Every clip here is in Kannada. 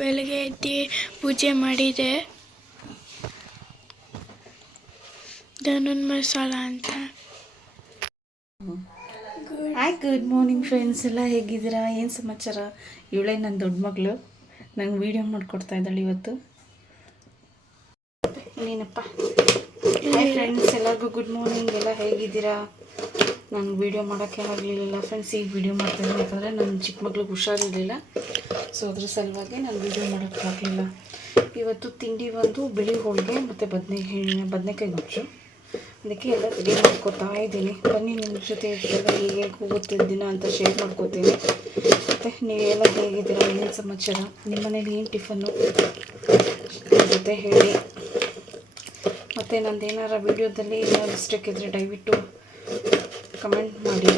ಬೆಳಗ್ಗೆ ಎದ್ದು ಪೂಜೆ ಮಾಡಿದೆ. ಧನುನ್ ಮಸಾಲ ಅಂತ. Hi, good morning friends. ಎಲ್ಲ ಹೇಗಿದ್ದೀರಾ? ಏನು ಸಮಾಚಾರ? ಇವಳೇ ನನ್ನ ದೊಡ್ಡ ಮಗಳು ನಂಗೆ ವೀಡಿಯೋ ಮಾಡಿಕೊಡ್ತಾ ಇದ್ದಾಳೆ ಇವತ್ತು. ನೀನಪ್ಪ. ಹಾಯ್ ಫ್ರೆಂಡ್ಸ್, ಎಲ್ಲರಿಗೂ ಗುಡ್ ಮಾರ್ನಿಂಗ್. ಎಲ್ಲ ಹೇಗಿದ್ದೀರಾ? ನಂಗೆ ವೀಡಿಯೋ ಮಾಡೋಕ್ಕೆ ಆಗಲಿಲ್ಲ ಫ್ರೆಂಡ್ಸ್. ಈಗ ವೀಡಿಯೋ ಮಾಡ್ತಾಯಿದ್ದೀನಿ ಯಾಕಂದರೆ ನನ್ನ ಚಿಕ್ಕ ಮಗಳಿಗೆ ಹುಷಾರಿರಲಿಲ್ಲ. ಸೊ ಅದ್ರ ಸಲುವಾಗಿ ನಾನು ವೀಡಿಯೋ ಮಾಡೋಕ್ಕಾಗಲಿಲ್ಲ. ಇವತ್ತು ತಿಂಡಿ ಒಂದು ಬಿಳಿ ಹೋಳಿಗೆ ಮತ್ತು ಬದನೆಕಾಯಿ ಗೊಜ್ಜು. ಅದಕ್ಕೆ ಎಲ್ಲ ರೆಡಿ ಮಾಡ್ಕೊತಾ ಇದ್ದೀನಿ. ಬನ್ನಿ ನಿಮ್ಮ ಜೊತೆ ಇರ್ತಾರೆ ಹೇಗೆ ಹೋಗುತ್ತೆ ದಿನ ಅಂತ ಶೇರ್ ಮಾಡ್ಕೋತೀನಿ. ಮತ್ತು ನೀವೆಲ್ಲ ಹೇಗಿದ್ದೀರಾ? ಏನು ಸಮಾಚಾರ? ನಿಮ್ಮ ಮನೇಲಿ ಏನು ಟಿಫನ್ನು ಜೊತೆ ಹೇಳಿ. ಮತ್ತು ನಂದು ಏನಾರ ವೀಡಿಯೋದಲ್ಲಿ ಏನಾದ್ರು ಮಿಸ್ಟೇಕ್ ಇದ್ದರೆ ದಯವಿಟ್ಟು ಕಮೆಂಟ್ ಮಾಡಿ.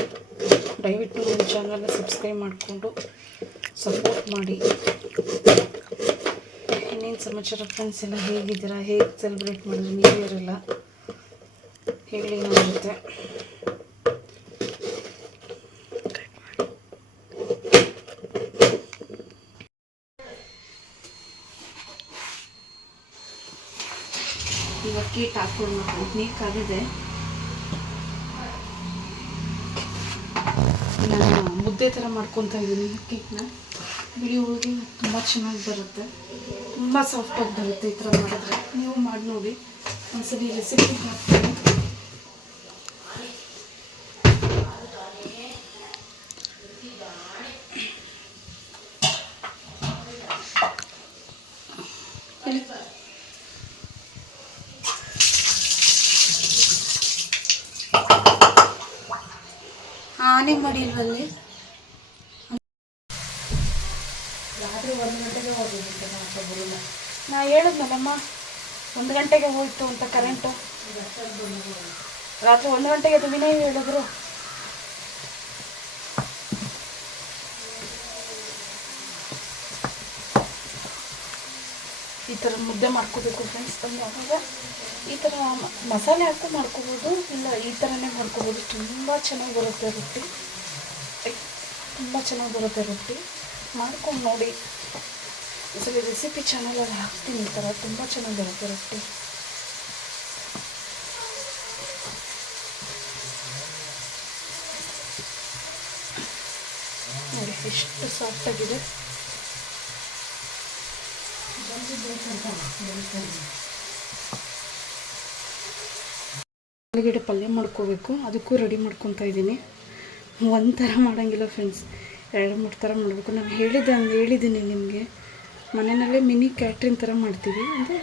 ದಯವಿಟ್ಟು ನನ್ನ ಚಾನಲ್ನ ಸಬ್ಸ್ಕ್ರೈಬ್ ಮಾಡಿಕೊಂಡು ಸಪೋರ್ಟ್ ಮಾಡಿ. ಇನ್ನೇನು ಸಮಾಚಾರ ಫ್ರೆಂಡ್ಸ್? ಎಲ್ಲ ಹೇಗಿದ್ದೀರಾ? ಹೇಗೆ ಸೆಲೆಬ್ರೇಟ್ ಮಾಡಿದ್ರು ನ್ಯೂ ಇಯರ್ ಎಲ್ಲ ಹೇಳಿ ನನ್ನ ಜೊತೆ. ಇವಾಗ ಕೀಟ್ ಹಾಕೊಂಡು ನೀರು ಕಾದಿದೆ. ನಾನು ಮುದ್ದೆ ಥರ ಮಾಡ್ಕೊತಾ ಇದ್ದೀನಿ ಕೇಕ್ನ. ಬಿಳಿ ಹೋಳಿಗೆ ತುಂಬ ಚೆನ್ನಾಗಿ ಬರುತ್ತೆ, ತುಂಬ ಸಾಫ್ಟಾಗಿ ಬರುತ್ತೆ ಈ ಥರ ಮಾಡಿದ್ರೆ. ನೀವು ಮಾಡಿ ನೋಡಿ ಒಂದ್ಸಲಿ. ರೆಸಿಪಿ ಹಾಕ್ತೀನಿ. ಆನೆ ಮಾಡಿಲ್ವಲ್ಲಿ? ರಾತ್ರಿ 1 ಗಂಟೆಗೆ ಹೋಗ್ಬೇಕು. ನಾ ಹೇಳಿದ್ನಲ್ಲಮ್ಮ 1 ಗಂಟೆಗೆ ಹೋಯ್ತು ಅಂತ ಕರೆಂಟು. ರಾತ್ರಿ 1 ಗಂಟೆಗೆ ಅದು ವಿನಯ್ ಹೇಳಿದ್ರು. ಈ ಥರ ಮುದ್ದೆ ಮಾಡ್ಕೋಬೇಕು ಫ್ರೆಂಡ್ಸ್. ಆವಾಗ ಈ ಥರ ಮಸಾಲೆ ಹಾಕಿ ಮಾಡ್ಕೋಬೋದು, ಇಲ್ಲ ಈ ಥರನೇ ಮಾಡ್ಕೋಬೋದು. ತುಂಬ ಚೆನ್ನಾಗಿ ಬರುತ್ತೆ ರೊಟ್ಟಿ, ತುಂಬ ಚೆನ್ನಾಗಿ ಬರುತ್ತೆ ರೊಟ್ಟಿ. ಮಾಡ್ಕೊಂಡು ನೋಡಿ. ಸರಿ, ರೆಸಿಪಿ ಚಾನಲಲ್ಲಿ ಹಾಕ್ತೀನಿ. ಈ ಥರ ತುಂಬ ಚೆನ್ನಾಗಿ ಬರುತ್ತೆ ರೊಟ್ಟಿ. ನೋಡಿ ಎಷ್ಟು ಸಾಫ್ಟಾಗಿದೆ. ಆಲೂಗಡ್ಡೆ ಪಲ್ಯ ಮಾಡ್ಕೋಬೇಕು, ಅದಕ್ಕೂ ರೆಡಿ ಮಾಡ್ಕೊತಾ ಇದ್ದೀನಿ. ಒಂದು ಥರ ಮಾಡೋಂಗಿಲ್ಲ ಫ್ರೆಂಡ್ಸ್, 2-3 ಥರ ಮಾಡಬೇಕು. ನಾನು ಹೇಳಿದ್ದೀನಿ ನಿಮಗೆ, ಮನೆಯಲ್ಲೇ ಮಿನಿ ಕ್ಯಾಟ್ರಿಂಗ್ ಥರ ಮಾಡ್ತೀವಿ. ಅಂದರೆ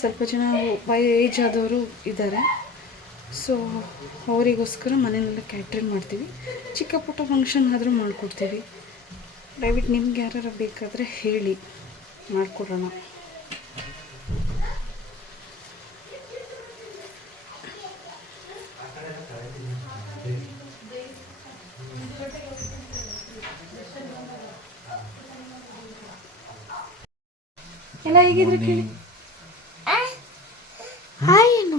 ಸ್ವಲ್ಪ ಜನ ಏಜ್ ಆದವರು ಇದ್ದಾರೆ. ಸೊ ಅವರಿಗೋಸ್ಕರ ಮನೆಯಲ್ಲೇ ಕ್ಯಾಟ್ರಿಂಗ್ ಮಾಡ್ತೀವಿ. ಚಿಕ್ಕ ಪುಟ್ಟ ಫಂಕ್ಷನ್ ಆದರೂ ಮಾಡಿಕೊಡ್ತೀವಿ. ದಯವಿಟ್ಟು ನಿಮ್ಗೆ ಯಾರು ಬೇಕಾದರೆ ಹೇಳಿ, ಮಾಡಿಕೊಡೋಣ. ಎಲ್ಲ ಹೇಗಿದ್ರೆ ಕೇಳಿ. ಹಾಯ್ ಏನು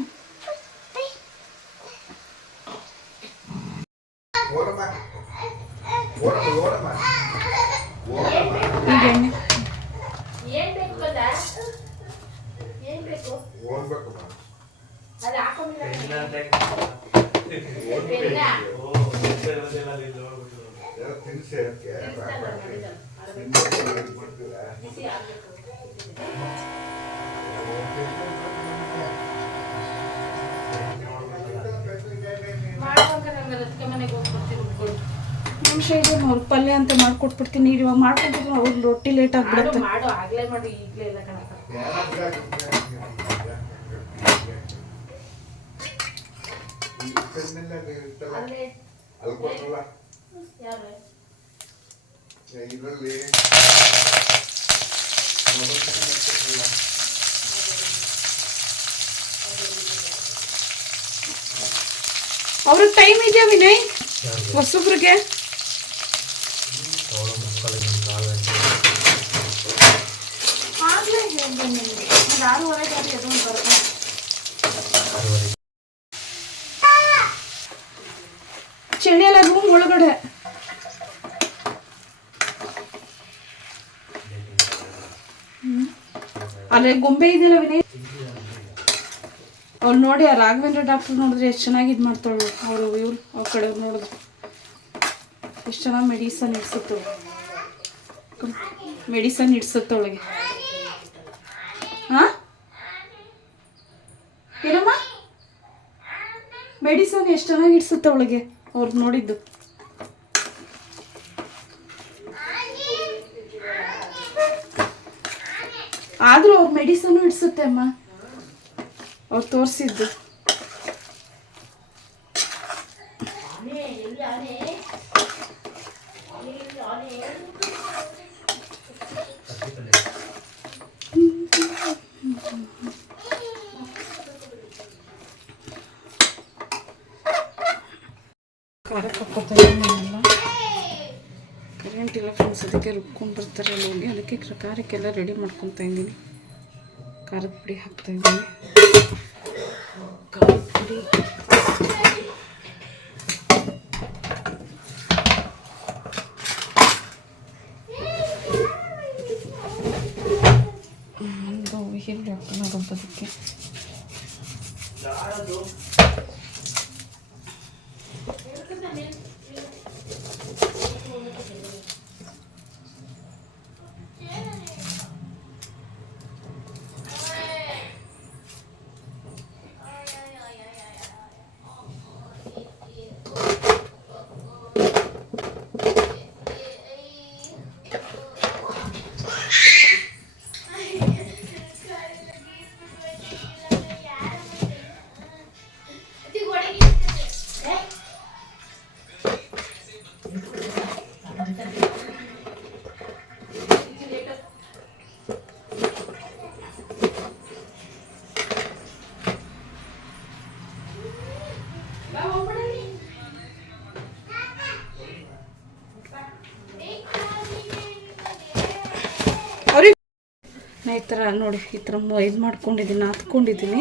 ನಿಮಿಷ ಇದೆ ನೋಡಿ, ಪಲ್ಯ ಅಂತ ಮಾಡ್ಕೊಟ್ಬಿಡ್ತೀನಿ. ಇವಾಗ ಮಾಡ್ಕೊಟ್ಟಿದ್ರೆ ಅವ್ರು ರೊಟ್ಟಿ ಲೇಟ್ ಆಗಿಬಿಡುತ್ತೆ. ಅವ್ರಿಗೆ ಟೈಮ್ ಇದೆಯಾ ವಿನಯ್? ಹೊಸಬ್ರಿಗೆ ಆಗಲೇ ನಿಮಗೆ 6:30 ಎದುರು ಬರುತ್ತೆ. ಚಳಿ ಎಲ್ಲ ರೂಮ್ ಒಳಗಡೆ ಅಲ್ಲೇ ಗೊಂಬೆ ಇದೆಯಲ್ಲ ವಿನಯ್, ಅವ್ರು ನೋಡಿ ಆ ರಾಘವೇಂದ್ರ ಡಾಕ್ಟ್ರ್ ನೋಡಿದ್ರೆ ಎಷ್ಟು ಚೆನ್ನಾಗಿ ಇದು ಮಾಡ್ತಾಳು ಅವರು. ಇವ್ರು ಅವ್ರ ಕಡೆ ನೋಡಿದ್ರೆ ಎಷ್ಟು ಚೆನ್ನಾಗಿ ಮೆಡಿಸನ್ ಇಡ್ಸುತ್ತವಳಿಗೆ. ಹಾಂ ಏನಮ್ಮ ಮೆಡಿಸನ್ ಎಷ್ಟು ಚೆನ್ನಾಗಿ ಇಡ್ಸುತ್ತೆ ಅವಳಿಗೆ ಅವ್ರು ನೋಡಿದ್ದು. ಆದರೂ ಅವ್ರ ಮೆಡಿಸನ್ನು ಇಡ್ಸುತ್ತೆ ಅಮ್ಮ, ಅವ್ರು ತೋರಿಸಿದ್ದು. ಖಾರಕ್ಕೆ ಹಾಕೋತಾರೆ ನಾನೆಲ್ಲ, ಕರೆಂಟ್ ಇಲ್ಲ ಫ್ರೆಂಡ್ಸ್, ಅದಕ್ಕೆ ರುಬ್ಕೊಂಡು ಬರ್ತಾರೆ ಅಲ್ಲಿ ಹೋಗಿ. ಅದಕ್ಕೆ ಖಾರಕ್ಕೆಲ್ಲ ರೆಡಿ ಮಾಡ್ಕೊತಾ ಇದ್ದೀನಿ. ಖಾರದ ಪುಡಿ ಹಾಕ್ತಾಯಿದ್ದೀನಿ. ಖಾರದ ಪುಡಿ ಒಂದು ಈರುಳ್ಳಿ ಹಾಕ್ತಾನೆ ರುಬ್ಬೋದಕ್ಕೆ. ಈ ಥರ ನೋಡಿ, ಈ ಥರ ಇದು ಮಾಡ್ಕೊಂಡಿದ್ದೀನಿ, ನಾದ್ಕೊಂಡಿದ್ದೀನಿ.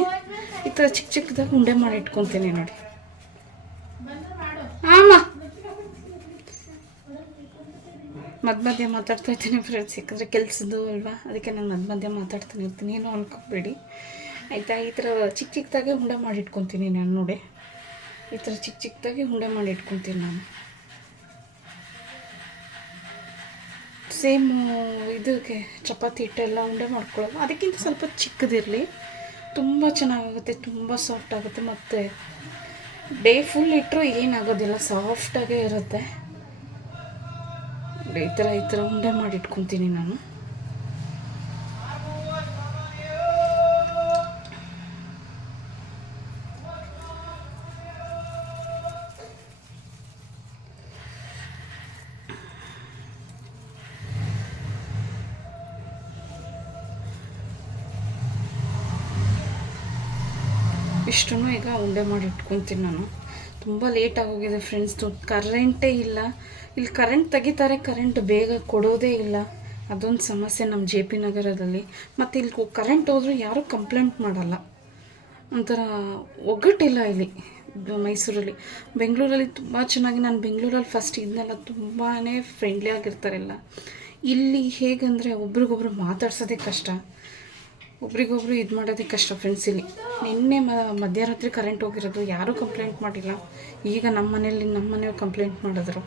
ಈ ಥರ ಚಿಕ್ಕ ಚಿಕ್ಕದಾಗಿ ಉಂಡೆ ಮಾಡಿ ಇಟ್ಕೊತೀನಿ ನೋಡಿ. ಆಮ ಮಧ್ಯ ಮಾತಾಡ್ತಾ ಇರ್ತೀನಿ ಫ್ರೆಂಡ್ಸ್, ಯಾಕಂದರೆ ಕೆಲಸದ್ದು ಅಲ್ವಾ, ಅದಕ್ಕೆ ನಾನು ಮಧ್ಯ ಮಾತಾಡ್ತಾನೆ ಇರ್ತೀನಿ, ಏನೂ ಅನ್ಕೋಬೇಡಿ ಆಯಿತಾ. ಈ ಥರ ಚಿಕ್ಕ ಚಿಕ್ಕದಾಗೆ ಉಂಡೆ ಮಾಡಿ ಇಟ್ಕೊತೀನಿ ನಾನು ನೋಡಿ. ಈ ಥರ ಚಿಕ್ಕ ಚಿಕ್ಕದಾಗಿ ಉಂಡೆ ಮಾಡಿ ಇಟ್ಕೊತೀನಿ ನಾನು. ಸೇಮ್ ಇದಕ್ಕೆ ಚಪಾತಿ ಹಿಟ್ಟೆಲ್ಲ ಉಂಡೆ ಮಾಡ್ಕೊಳ್ಳೋದು, ಅದಕ್ಕಿಂತ ಸ್ವಲ್ಪ ಚಿಕ್ಕದಿರಲಿ, ತುಂಬ ಚೆನ್ನಾಗಾಗುತ್ತೆ, ತುಂಬ ಸಾಫ್ಟ್ ಆಗುತ್ತೆ. ಮತ್ತು ಡೇ ಫುಲ್ ಇಟ್ಟರು ಏನಾಗೋದಿಲ್ಲ, ಸಾಫ್ಟಾಗೇ ಇರುತ್ತೆ. ಈ ಥರ ಉಂಡೆ ಮಾಡಿ ಇಟ್ಕೊತೀನಿ ನಾನು. ಇಷ್ಟನ್ನು ಈಗ ಉಂಡೆ ಮಾಡಿ ಇಟ್ಕೊತೀನಿ ನಾನು. ತುಂಬ ಲೇಟಾಗೋಗಿದೆ ಫ್ರೆಂಡ್ಸ್, ಕರೆಂಟೇ ಇಲ್ಲ. ಇಲ್ಲಿ ಕರೆಂಟ್ ತೆಗಿತಾರೆ, ಕರೆಂಟ್ ಬೇಗ ಕೊಡೋದೇ ಇಲ್ಲ. ಅದೊಂದು ಸಮಸ್ಯೆ ನಮ್ಮ ಜೆ ಪಿ ನಗರದಲ್ಲಿ. ಮತ್ತು ಇಲ್ಲಿ ಕರೆಂಟ್ ಹೋದರೂ ಯಾರೂ ಕಂಪ್ಲೇಂಟ್ ಮಾಡಲ್ಲ, ಒಂಥರ ಒಗ್ಗಟ್ಟಿಲ್ಲ ಇಲ್ಲಿ ಮೈಸೂರಲ್ಲಿ. ಬೆಂಗಳೂರಲ್ಲಿ ತುಂಬ ಚೆನ್ನಾಗಿ, ನಾನು ಬೆಂಗಳೂರಲ್ಲಿ ಫಸ್ಟ್ ಇದನ್ನೆಲ್ಲ ತುಂಬಾ ಫ್ರೆಂಡ್ಲಿ ಆಗಿರ್ತಾರೆಲ್ಲ. ಇಲ್ಲಿ ಹೇಗಂದರೆ ಒಬ್ರಿಗೊಬ್ರು ಮಾತಾಡ್ಸೋದೇ ಕಷ್ಟ, ಒಬ್ರಿಗೊಬ್ರು ಇದು ಮಾಡೋದೇ ಕಷ್ಟ ಫ್ರೆಂಡ್ಸ್. ಇಲ್ಲಿ ನಿನ್ನೆ ಮಧ್ಯರಾತ್ರಿ ಕರೆಂಟ್ ಹೋಗಿರೋದು, ಯಾರೂ ಕಂಪ್ಲೇಂಟ್ ಮಾಡಿಲ್ಲ. ಈಗ ನಮ್ಮ ಮನೆಯವ್ರು ಕಂಪ್ಲೇಂಟ್ ಮಾಡಿದ್ರು.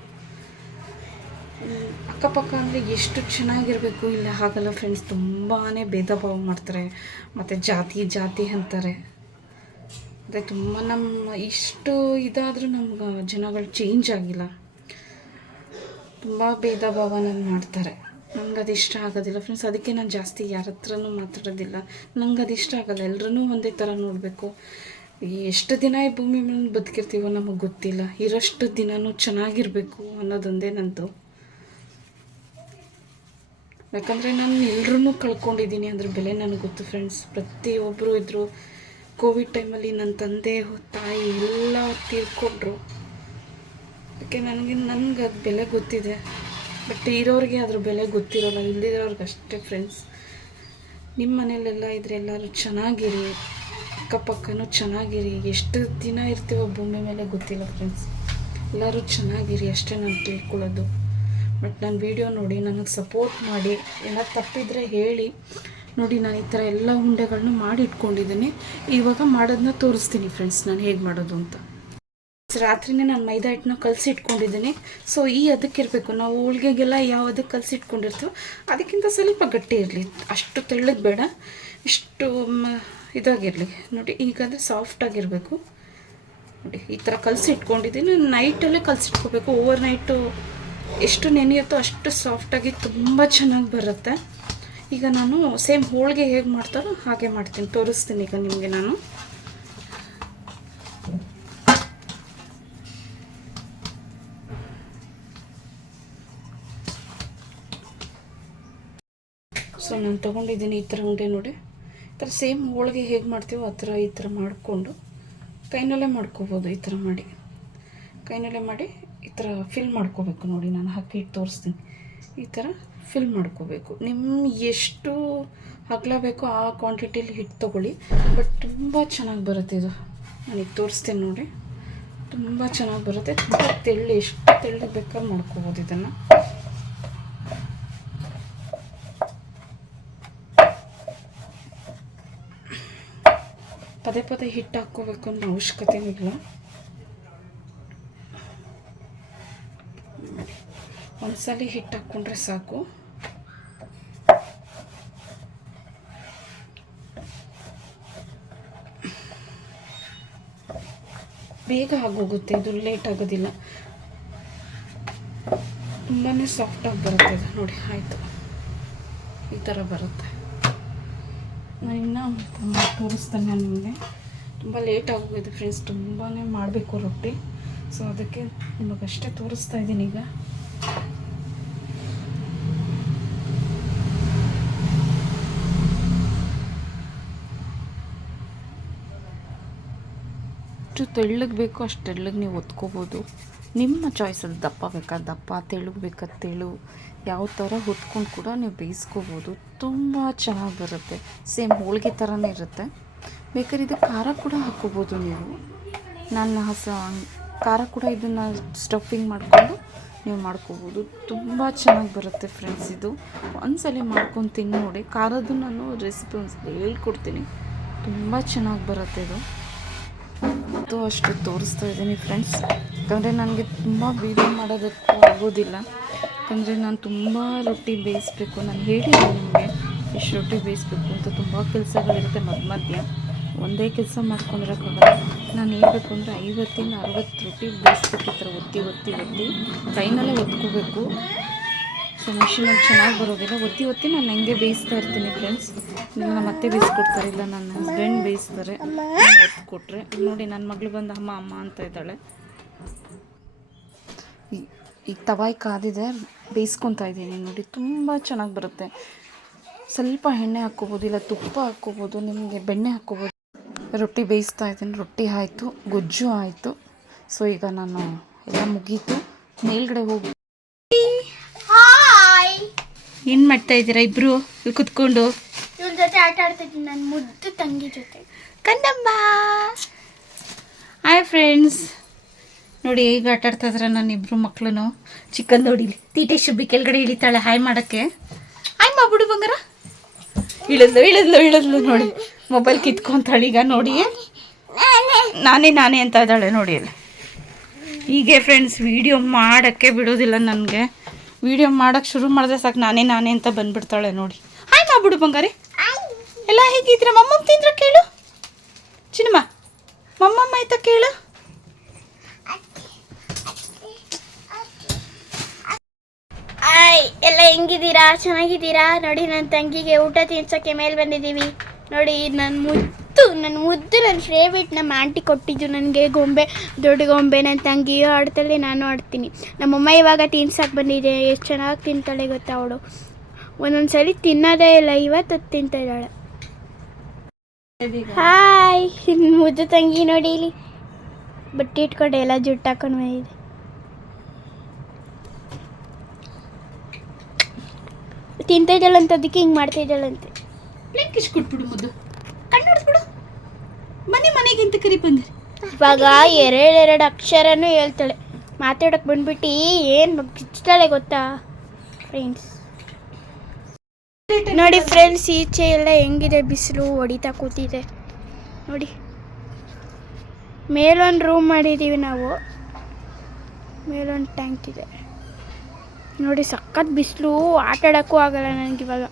ಅಕ್ಕಪಕ್ಕ ಅಂದರೆ ಎಷ್ಟು ಚೆನ್ನಾಗಿರಬೇಕು, ಇಲ್ಲ ಹಾಗಲ್ಲ ಫ್ರೆಂಡ್ಸ್, ತುಂಬಾ ಭೇದ ಭಾವ ಮಾಡ್ತಾರೆ. ಮತ್ತು ಜಾತಿ ಅಂತಾರೆ. ಅದೇ ತುಂಬ ನಮ್ಮ ಇಷ್ಟು ಇದಾದರೂ ನಮ್ಗೆ ಜನಗಳು ಚೇಂಜ್ ಆಗಿಲ್ಲ, ತುಂಬ ಭೇದ ಭಾವನ ಮಾಡ್ತಾರೆ. ನಂಗೆ ಅದು ಇಷ್ಟ ಆಗೋದಿಲ್ಲ ಫ್ರೆಂಡ್ಸ್, ಅದಕ್ಕೆ ನಾನು ಜಾಸ್ತಿ ಯಾರ ಹತ್ರನೂ ಮಾತಾಡೋದಿಲ್ಲ. ನಂಗೆ ಅದು ಇಷ್ಟ ಆಗೋಲ್ಲ, ಎಲ್ಲರೂ ಒಂದೇ ಥರ ನೋಡಬೇಕು. ಎಷ್ಟು ದಿನ ಈ ಭೂಮಿ ಮೇಲೆ ಬದುಕಿರ್ತೀವೋ ನಮಗೆ ಗೊತ್ತಿಲ್ಲ, ಇರೋಷ್ಟು ದಿನವೂ ಚೆನ್ನಾಗಿರಬೇಕು ಅನ್ನೋದೊಂದೇ ನಂದು. ಯಾಕಂದರೆ ನಾನು ಎಲ್ಲರೂ ಕಳ್ಕೊಂಡಿದ್ದೀನಿ, ಅದ್ರ ಬೆಲೆ ನನಗೆ ಗೊತ್ತು ಫ್ರೆಂಡ್ಸ್. ಪ್ರತಿಯೊಬ್ಬರು ಇದ್ದರು. ಕೋವಿಡ್ ಟೈಮಲ್ಲಿ ನನ್ನ ತಂದೆ ತಾಯಿ ಎಲ್ಲ ತೀರ್ಕೊಂಡ್ರು. ಅದಕ್ಕೆ ನನಗೆ ಅದು ಬೆಲೆ ಗೊತ್ತಿದೆ. ಬಟ್ ಇರೋರಿಗೆ ಅದ್ರ ಬೆಲೆ ಗೊತ್ತಿರೋಲ್ಲ, ಇಲ್ಲದಿರೋರ್ಗೆ ಅಷ್ಟೇ ಫ್ರೆಂಡ್ಸ್. ನಿಮ್ಮ ಮನೇಲೆಲ್ಲ ಇದ್ರೆ ಎಲ್ಲರೂ ಚೆನ್ನಾಗಿರಿ, ಅಕ್ಕಪಕ್ಕನೂ ಚೆನ್ನಾಗಿರಿ. ಎಷ್ಟು ದಿನ ಇರ್ತೀವೋ ಭೂಮಿ ಮೇಲೆ ಗೊತ್ತಿಲ್ಲ ಫ್ರೆಂಡ್ಸ್, ಎಲ್ಲರೂ ಚೆನ್ನಾಗಿರಿ ಅಷ್ಟೇ ನಾನು ತಿಳ್ಕೊಳ್ಳೋದು. ಬಟ್ ನನ್ನ ವೀಡಿಯೋ ನೋಡಿ ನನಗೆ ಸಪೋರ್ಟ್ ಮಾಡಿ, ಏನಾದ್ರು ತಪ್ಪಿದರೆ ಹೇಳಿ. ನೋಡಿ ನಾನು ಈ ಥರ ಎಲ್ಲ ಉಂಡೆಗಳನ್ನ ಮಾಡಿ ಇಟ್ಕೊಂಡಿದ್ದೀನಿ. ಇವಾಗ ಮಾಡೋದನ್ನ ತೋರಿಸ್ತೀನಿ ಫ್ರೆಂಡ್ಸ್, ನಾನು ಹೇಗೆ ಮಾಡೋದು ಅಂತ. ರಾತ್ರಿನೇ ನಾನು ಮೈದಾ ಹಿಟ್ಟನ್ನ ಕಲಸಿಟ್ಕೊಂಡಿದ್ದೀನಿ. ಸೊ ಈ ಅದಕ್ಕಿರಬೇಕು, ನಾವು ಹೋಳಿಗೆಗೆಲ್ಲ ಯಾವ ಅದಕ್ಕೆ ಕಲಸಿಟ್ಕೊಂಡಿರ್ತೀವೋ ಅದಕ್ಕಿಂತ ಸ್ವಲ್ಪ ಗಟ್ಟಿ ಇರಲಿ, ಅಷ್ಟು ತೆಳ್ಳಗೆ ಬೇಡ, ಇಷ್ಟು ಇದಾಗಿರಲಿ. ನೋಡಿ ಈಗಂದರೆ ಸಾಫ್ಟಾಗಿರಬೇಕು. ನೋಡಿ ಈ ಥರ ಕಲಸಿಟ್ಕೊಂಡಿದ್ದೀನಿ. ನೈಟಲ್ಲೇ ಕಲಸಿಟ್ಕೋಬೇಕು, ಓವರ್ ನೈಟು ಎಷ್ಟು ನೆನೆಯುತ್ತೋ ಅಷ್ಟು ಸಾಫ್ಟಾಗಿ ತುಂಬ ಚೆನ್ನಾಗಿ ಬರುತ್ತೆ. ಈಗ ನಾನು ಸೇಮ್ ಹೋಳಿಗೆ ಹೇಗೆ ಮಾಡ್ತಾರೋ ಹಾಗೆ ಮಾಡ್ತೀನಿ, ತೋರಿಸ್ತೀನಿ ಈಗ ನಿಮಗೆ ನಾನು. ಸೊ ನಾನು ತೊಗೊಂಡಿದ್ದೀನಿ ಈ ಥರ ಉಂಡೆ. ನೋಡಿ ಈ ಥರ ಸೇಮ್ ಹೋಳಿಗೆ ಹೇಗೆ ಮಾಡ್ತೀವೋ ಆ ಥರ ಈ ಥರ ಮಾಡಿಕೊಂಡು ಕೈನಲ್ಲೇ ಮಾಡ್ಕೋಬೋದು. ಈ ಥರ ಮಾಡಿ ಕೈನಲ್ಲೇ ಮಾಡಿ ಈ ಥರ ಫಿಲ್ ಮಾಡ್ಕೋಬೇಕು. ನೋಡಿ ನಾನು ಹಾಕಿ ಇಟ್ಟು ತೋರಿಸ್ತೀನಿ. ಈ ಥರ ಫಿಲ್ ಮಾಡ್ಕೋಬೇಕು. ನಿಮ್ಗೆ ಎಷ್ಟು ಅಗಲ ಬೇಕೋ ಆ ಕ್ವಾಂಟಿಟಿಲಿ ಹಿಟ್ಟು ತೊಗೊಳ್ಳಿ, ಬಟ್ ತುಂಬ ಚೆನ್ನಾಗಿ ಬರುತ್ತೆ ಇದು. ನನಗೆ ತೋರಿಸ್ತೀನಿ ನೋಡಿ, ತುಂಬ ಚೆನ್ನಾಗಿ ಬರುತ್ತೆ. ತುಂಬ ತೆಳ್ಳು, ಎಷ್ಟು ತೆಳ್ಳಗೆ ಬೇಕಾದ್ರೆ ಮಾಡ್ಕೋಬೋದು ಇದನ್ನು. ಪದೇ ಪದೇ ಹಿಟ್ಟು ಹಾಕ್ಕೋಬೇಕು ಅನ್ನೋ ಅವಶ್ಯಕತೆ ಇಲ್ಲ. ಒಂದ್ಸಲ ಹಿಟ್ಟು ಹಾಕ್ಕೊಂಡ್ರೆ ಸಾಕು. ಬೇಗ ಆಗೋಗುತ್ತೆ ಇದು, ಲೇಟ್ ಆಗೋದಿಲ್ಲ. ತುಂಬಾ ಸಾಫ್ಟಾಗಿ ಬರುತ್ತೆ ಇದು. ನೋಡಿ ಆಯಿತು, ಈ ಥರ ಬರುತ್ತೆ. ನಾನು ಇನ್ನೂ ತೋರಿಸ್ತಾನೆ ನಿಮಗೆ. ತುಂಬ ಲೇಟ್ ಆಗೋಗಿದೆ ಫ್ರೆಂಡ್ಸ್, ತುಂಬಾ ಮಾಡಬೇಕು ರೊಟ್ಟಿ. ಸೊ ಅದಕ್ಕೆ ನಿಮಗಷ್ಟೇ ತೋರಿಸ್ತಾ ಇದ್ದೀನಿ ಈಗ. ಎಷ್ಟು ತೆಳ್ಳಗೆ ಬೇಕೋ ಅಷ್ಟು ತೆಳ್ಳಗೆ ನೀವು ಹೊತ್ಕೋಬೋದು. ನಿಮ್ಮ ಚಾಯ್ಸಲ್ಲಿ ದಪ್ಪ ಬೇಕಾದ ದಪ್ಪ, ತೆಳ್ಳಗೆ ಬೇಕಾದ ತೆಳು, ಯಾವ ಥರ ಹೊತ್ಕೊಂಡು ಕೂಡ ನೀವು ಬೇಯಿಸ್ಕೋಬೋದು. ತುಂಬ ಚೆನ್ನಾಗಿ ಬರುತ್ತೆ. ಸೇಮ್ ಹೋಳಿಗೆ ಥರನೇ ಇರುತ್ತೆ. ಬೇಕಾದ್ರೆ ಇದು ಖಾರ ಕೂಡ ಹಾಕ್ಕೋಬೋದು ನೀವು. ನಾನು ಖಾರ ಕೂಡ ಇದನ್ನು ಸ್ಟಫಿಂಗ್ ಮಾಡಿಕೊಂಡು ನೀವು ಮಾಡ್ಕೋಬೋದು. ತುಂಬ ಚೆನ್ನಾಗಿ ಬರುತ್ತೆ ಫ್ರೆಂಡ್ಸ್ ಇದು. ಒಂದ್ಸಲ ಮಾಡ್ಕೊಂಡು ತಿಂದು ನೋಡಿ. ಖಾರದ್ದು ನಾನು ರೆಸಿಪಿ ಒಂದ್ಸಲ ಹೇಳ್ಕೊಡ್ತೀನಿ, ತುಂಬ ಚೆನ್ನಾಗಿ ಬರುತ್ತೆ ಇದು. ಮತ್ತು ಅಷ್ಟು ತೋರಿಸ್ತಾ ಇದ್ದೀನಿ ಫ್ರೆಂಡ್ಸ್, ಯಾಕಂದರೆ ನನಗೆ ತುಂಬ ವೀಡಿಯೋ ಮಾಡೋದಕ್ಕೂ ಆಗೋದಿಲ್ಲ. ಯಾಕಂದರೆ ನಾನು ತುಂಬ ರೊಟ್ಟಿ ಬೇಯಿಸ್ಬೇಕು. ನಾನು ಹೇಳಿದ್ದೆ ನಿಮಗೆ ಎಷ್ಟು ರೊಟ್ಟಿ ಬೇಯಿಸ್ಬೇಕು ಅಂತ. ತುಂಬ ಕೆಲಸಗಳಿರುತ್ತೆ ಮಧ್ಯ ಒಂದೇ ಕೆಲಸ ಮಾಡ್ಕೊಂಡಿರೋಕ್ಕಾಗಲ್ಲ. ನಾನು ಹೇಳ್ಬೇಕು ಅಂದರೆ 50-60 ರೊಟ್ಟಿ ಬೇಯಿಸ್ಬೇಕು. ಈ ಥರ ಒತ್ತಿ ಒತ್ತಿ ಒತ್ತಿ ಕೈನಲ್ಲೇ ಒತ್ಕೋಬೇಕು. ಸೊ ಮಿಷಿನಲ್ಲಿ ಚೆನ್ನಾಗಿ ಬರೋದಿಲ್ಲ. ಒತ್ತಿ ಒತ್ತಿ ನಾನು ಹಂಗೆ ಬೇಯಿಸ್ತಾ ಇರ್ತೀನಿ ಫ್ರೆಂಡ್ಸ್. ನಮ್ಮ ಮತ್ತೆ ಬೇಯಿಸ್ಕೊಡ್ತಾರೆ, ಇಲ್ಲ ನನ್ನ ಹಸ್ಬೆಂಡ್ ಬೇಯಿಸ್ತಾರೆ ಒತ್ಕೊಟ್ರೆ. ನೋಡಿ ನನ್ನ ಮಗಳು ಬಂದು ಅಮ್ಮ ಅಮ್ಮ ಅಂತ ಇದ್ದಾಳೆ. ಈಗ ತವಾಯಿ ಕಾದಿದೆ, ಬೇಯಿಸ್ಕೊತಾ ಇದ್ದೀನಿ ನೋಡಿ. ತುಂಬ ಚೆನ್ನಾಗಿ ಬರುತ್ತೆ. ಸ್ವಲ್ಪ ಎಣ್ಣೆ ಹಾಕ್ಕೋಬೋದು, ಇಲ್ಲ ತುಪ್ಪ ಹಾಕ್ಕೋಬೋದು, ನಿಮಗೆ ಬೆಣ್ಣೆ ಹಾಕ್ಕೋಬೋದು. ರೊಟ್ಟಿ ಬೇಯಿಸ್ತಾ ಇದ್ದೀನಿ. ರೊಟ್ಟಿ ಆಯಿತು, ಗೊಜ್ಜು ಆಯಿತು. ಸೊ ಈಗ ನಾನು ಎಲ್ಲ ಮುಗೀತು, ಮೇಲ್ಗಡೆ ಹೋಗಿ. ಏನು ಮಾಡ್ತಾ ಇದ್ದೀರಾ ಇಬ್ಬರು ಇಲ್ಲಿ ಕುತ್ಕೊಂಡು? ಇವ್ರ ಜೊತೆ ಆಟ ಆಡ್ತಿದ್ದೀನಿ, ನನ್ನ ಮುದ್ದು ತಂಗಿ ಜೊತೆ. ಕಂದಮ್ಮ ಹಾಯ್ ಫ್ರೆಂಡ್ಸ್. ನೋಡಿ ಹೇಗೆ ಆಟ ಆಡ್ತಾ ಇದ್ದಾರೆ ನಾನಿಬ್ಬರು ಮಕ್ಕಳು. ಚಿಕ್ಕನ್ ನೋಡಿಲಿ, ತೀಟೆ ಶುಬ್ಬಿ ಕೆಳಗಡೆ ಇಳಿತಾಳೆ ಹಾಯ್ ಮಾಡೋಕ್ಕೆ. ಹಾಯ್ ಮಾಡ್ಬಿಡು ಬಂಗಾರ. ಇಳಿದ್ಲು ನೋಡಿ, ಮೊಬೈಲ್ ಕಿತ್ಕೊಂತಾಳೆ ಈಗ ನೋಡಿ. ನಾನೇ ಅಂತ ಇದ್ದಾಳೆ ನೋಡಿ ಅಲ್ಲಿ. ಹೀಗೆ ಫ್ರೆಂಡ್ಸ್, ವೀಡಿಯೋ ಮಾಡೋಕ್ಕೆ ಬಿಡೋದಿಲ್ಲ ನನಗೆ. ವೀಡಿಯೋ ಮಾಡೋಕ್ಕೆ ಶುರು ಮಾಡಿದ್ರೆ ಸಾಕು ನಾನೇ ಅಂತ ಬಂದುಬಿಡ್ತಾಳೆ ನೋಡಿ. ಹಾಯ್ ಮಾಡ್ಬಿಡು ಬಂಗಾರಿ. ಎಲ್ಲ ಹೇಗಿದ್ದೀರ? ಮಮ್ಮಮ್ಮ ತಿಂದ್ರೆ ಕೇಳು ಚಿನ್ನಮ್ಮ, ಮಮ್ಮಮ್ಮ ಆಯ್ತಾ ಕೇಳು. ಎಲ್ಲ ಹೆಂಗಿದ್ದೀರಾ? ಚೆನ್ನಾಗಿದ್ದೀರಾ? ನೋಡಿ ನನ್ನ ತಂಗಿಗೆ ಊಟ ತಿನ್ಸೋಕ್ಕೆ ಮೇಲೆ ಬಂದಿದ್ದೀವಿ ನೋಡಿ. ನನ್ನ ಮುದ್ದು ನನ್ನ ಫೇವ್ರೇಟ್ ನಮ್ಮ ಆಂಟಿ ಕೊಟ್ಟಿದ್ದು ನನಗೆ ಗೊಂಬೆ, ದೊಡ್ಡ ಗೊಂಬೆ. ನನ್ನ ತಂಗಿಯೂ ಆಡ್ತಾಳೆ, ನಾನು ಆಡ್ತೀನಿ. ನಮ್ಮಮ್ಮ ಇವಾಗ ತಿನ್ಸಕ್ಕೆ ಬಂದಿದೆ. ಎಷ್ಟು ಚೆನ್ನಾಗಿ ತಿಂತಾಳೆ ಗೊತ್ತಾ ಅವಳು. ಒಂದೊಂದು ಸಲ ತಿನ್ನೋದೇ ಇಲ್ಲ, ಇವತ್ತು ತಿಂತಾ ಇದ್ದಾಳೆ. ಹಾಯ್ ಮುದ್ದು ತಂಗಿ ನೋಡಿ ಇಲ್ಲಿ ಬಟ್ಟೆ ಇಟ್ಕೊಂಡು ಎಲ್ಲ ಜುಟ್ಟು ಹಾಕೊಂಡು ಬಂದಿದೆ. ತಿಂತಾ ಇದ್ದಾಳಂತ, ಅದಕ್ಕೆ ಹಿಂಗೆ ಮಾಡ್ತಾ ಇದ್ದಾಳಂತೆ. ಪ್ಲೇಟ್ ಇಷ್ಟು ಕೊಟ್ಬಿಡು ಮುದ್ದು, ಕಣ್ಣು ಹೊಡೆದ್ಬಿಡು. ಮನೆಗಿಂತ ಕರಿ ಬಂದಿರಿ. ಇವಾಗ ಎರಡು ಅಕ್ಷರನೂ ಹೇಳ್ತಾಳೆ. ಮಾತಾಡೋಕೆ ಬಂದ್ಬಿಟ್ಟು ಏನು ಕಿಚ್ತಾಳೆ ಗೊತ್ತಾ ಫ್ರೆಂಡ್ಸ್. ನೋಡಿ ಫ್ರೆಂಡ್ಸ್, ಈಚೆ ಎಲ್ಲ ಹೆಂಗಿದೆ ಬಿಸಿಲು ಹೊಡಿತಾ ಕೂತಿದೆ ನೋಡಿ. ಮೇಲೊಂದು ರೂಮ್ ಮಾಡಿದ್ದೀವಿ ನಾವು, ಮೇಲೊಂದು ಟ್ಯಾಂಕ್ ಇದೆ ನೋಡಿ. ಸಖತ್ ಬಿಸಿಲು, ಆಟ ಆಡೋಕ್ಕೂ ಆಗಲ್ಲ ನನಗಿವಾಗ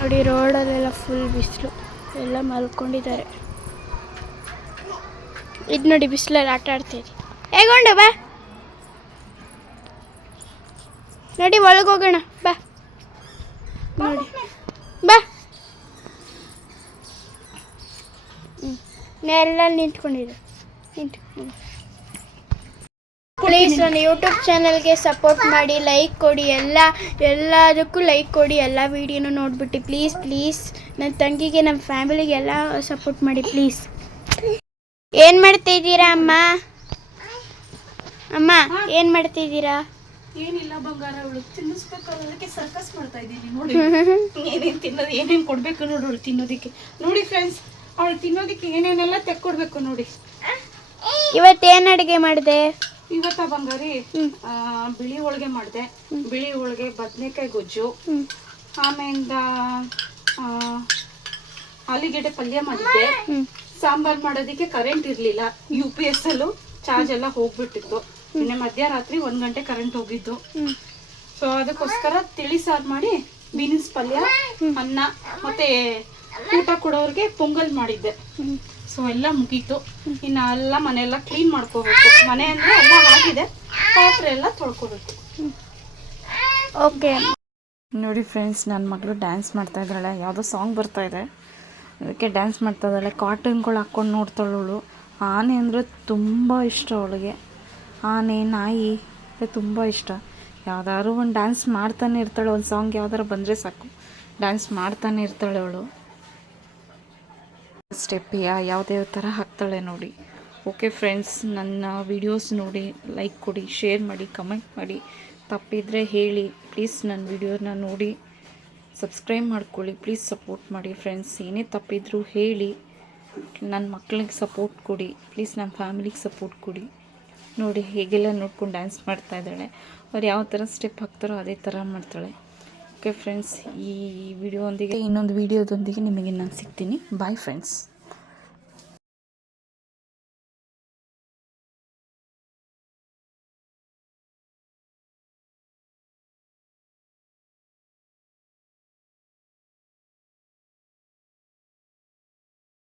ನೋಡಿ. ರೋಡಲ್ಲೆಲ್ಲ ಫುಲ್ ಬಿಸಿಲು, ಎಲ್ಲ ಮಲ್ಕೊಂಡಿದ್ದಾರೆ. ಇದು ನೋಡಿ ಬಿಸಿಲಲ್ಲಿ ಆಟ ಆಡ್ತೀರಿ. ಹೇಗೊಂಡು ಬಾ ನೋಡಿ, ಒಳಗೋಗೋಣ ಬಾ ನೋಡಿ, ಬಾ. ಎಲ್ಲ ನಿಂತ್ಕೊಂಡಿದೆ. ಪ್ಲೀಸ್ ನನ್ನ ಯೂಟ್ಯೂಬ್ ಚಾನಲ್ಗೆ ಸಪೋರ್ಟ್ ಮಾಡಿ, ಲೈಕ್ ಕೊಡಿ, ಎಲ್ಲದಕ್ಕೂ ಲೈಕ್ ಕೊಡಿ. ಎಲ್ಲ ವೀಡಿಯೋನು ನೋಡ್ಬಿಟ್ಟು ಪ್ಲೀಸ್ ನನ್ನ ತಂಗಿಗೆ, ನಮ್ಮ ಫ್ಯಾಮಿಲಿಗೆ ಎಲ್ಲ ಸಪೋರ್ಟ್ ಮಾಡಿ ಪ್ಲೀಸ್. ಏನು ಮಾಡ್ತಾಯಿದ್ದೀರಾ ಅಮ್ಮ? ಏನು ಮಾಡ್ತಾಯಿದ್ದೀರಾ? ಏನಿಲ್ಲ ಬಂಗಾರ, ಅವಳು ತಿನ್ನಿಸ್ಬೇಕು, ಅದಕ್ಕೆ ಸರ್ಕಸ್ ಮಾಡ್ತಾ ಇದ್ದೀನಿ ನೋಡಿ. ಏನೇನು ತಿನ್ನೋದು, ಏನೇನು ಕೊಡಬೇಕು ನೋಡಿ ಅವಳು ತಿನ್ನೋದಕ್ಕೆ. ನೋಡಿ ಫ್ರೆಂಡ್ಸ್, ಅವಳು ತಿನ್ನೋದಕ್ಕೆ ಏನೇನೆಲ್ಲ ತೆಕ್ಕೊಡ್ಬೇಕು ನೋಡಿ. ಇವತ್ತೇನು ಅಡುಗೆ ಮಾಡಿದೆ? ಇವತ್ತ ಬಂಗಾರಿ ಬಿಳಿ ಹೋಳಿಗೆ ಮಾಡಿದೆ. ಬಿಳಿ ಹೋಳಿಗೆ, ಬದನೆಕಾಯಿ ಗೊಜ್ಜು, ಆಮೇಲೆ ಆಲೂಗೆಡ್ಡೆ ಪಲ್ಯ ಮಾಡಿದ್ದೆ. ಸಾಂಬಾರು ಮಾಡೋದಕ್ಕೆ ಕರೆಂಟ್ ಇರಲಿಲ್ಲ, UPS ಅಲ್ಲೂ ಚಾರ್ಜ್ ಎಲ್ಲ ಹೋಗ್ಬಿಟ್ಟಿತ್ತು. ನಿನ್ನೆ ಮಧ್ಯರಾತ್ರಿ 1 ಗಂಟೆ ಕರೆಂಟ್ ಹೋಗಿದ್ದು. ಸೊ ಅದಕ್ಕೋಸ್ಕರ ತಿಳಿ ಸಾರು ಮಾಡಿ, ಬೀನ್ಸ್ ಪಲ್ಯ, ಅನ್ನ ಮತ್ತೆ ಊಟ ಕೊಡೋರಿಗೆ ಪೊಂಗಲ್ ಮಾಡಿದ್ದೆ. ಸೊ ಎಲ್ಲ ಮುಗೀತು. ಇನ್ನು ಎಲ್ಲ ಮನೆಯೆಲ್ಲ ಕ್ಲೀನ್ ಮಾಡ್ಕೋಬೇಕು. ಮನೆ ಅಂದರೆ ಎಲ್ಲ ಆಗಿದೆ, ಪಾತ್ರೆ ಎಲ್ಲ ತೊಳ್ಕೊಬೇಕು. ಓಕೆ ನೋಡಿ ಫ್ರೆಂಡ್ಸ್, ನನ್ನ ಮಗಳು ಡ್ಯಾನ್ಸ್ ಮಾಡ್ತಾ ಇದ್ದಾಳೆ. ಯಾವುದೋ ಸಾಂಗ್ ಬರ್ತಾ ಇದೆ, ಅದಕ್ಕೆ ಡ್ಯಾನ್ಸ್ ಮಾಡ್ತಾ ಇದ್ದಾಳೆ. ಕಾಟನ್ಗಳು ಹಾಕ್ಕೊಂಡು ನೋಡ್ತಾಳವಳು. ಆನೆ ಅಂದರೆ ತುಂಬ ಇಷ್ಟ ಅವಳಿಗೆ. ಆನೆ, ನಾಯಿ ತುಂಬ ಇಷ್ಟ. ಯಾವ್ದಾದ್ರು ಒಂದು ಡ್ಯಾನ್ಸ್ ಮಾಡ್ತಾನೆ ಇರ್ತಾಳೆ. ಒಂದು ಸಾಂಗ್ ಯಾವ್ದಾರು ಬಂದರೆ ಸಾಕು, ಡ್ಯಾನ್ಸ್ ಮಾಡ್ತಾನೆ ಇರ್ತಾಳೆ ಅವಳು. ಸ್ಟೆಪ್ ಯಾವುದೇ ಥರ ಹಾಕ್ತಾಳೆ ನೋಡಿ. ಓಕೆ ಫ್ರೆಂಡ್ಸ್, ನನ್ನ ವಿಡಿಯೋಸ್ ನೋಡಿ, ಲೈಕ್ ಕೊಡಿ, ಶೇರ್ ಮಾಡಿ, ಕಮೆಂಟ್ ಮಾಡಿ. ತಪ್ಪಿದರೆ ಹೇಳಿ ಪ್ಲೀಸ್. ನನ್ನ ವಿಡಿಯೋನ ನೋಡಿ ಸಬ್ಸ್ಕ್ರೈಬ್ ಮಾಡ್ಕೊಳ್ಳಿ. ಪ್ಲೀಸ್ ಸಪೋರ್ಟ್ ಮಾಡಿ ಫ್ರೆಂಡ್ಸ್. ಏನೇ ತಪ್ಪಿದ್ರು ಹೇಳಿ. ನನ್ನ ಮಕ್ಕಳಿಗೆ ಸಪೋರ್ಟ್ ಕೊಡಿ ಪ್ಲೀಸ್. ನನ್ನ ಫ್ಯಾಮಿಲಿಗೆ ಸಪೋರ್ಟ್ ಕೊಡಿ. ನೋಡಿ ಹೇಗೆಲ್ಲ ನೋಡ್ಕೊಂಡು ಡ್ಯಾನ್ಸ್ ಮಾಡ್ತಾ ಇದ್ದಾಳೆ. ಅವ್ರು ಯಾವ ಥರ ಸ್ಟೆಪ್ ಹಾಕ್ತಾರೋ ಅದೇ ಥರ ಮಾಡ್ತಾಳೆ. ಓಕೆ ಫ್ರೆಂಡ್ಸ್, ಈ ವಿಡಿಯೋ ಒಂದಿಗೆ ಇನ್ನೊಂದು ವಿಡಿಯೋದೊಂದಿಗೆ ನಿಮಗೆ ನಾನು ಸಿಗ್ತೀನಿ. Bye friends.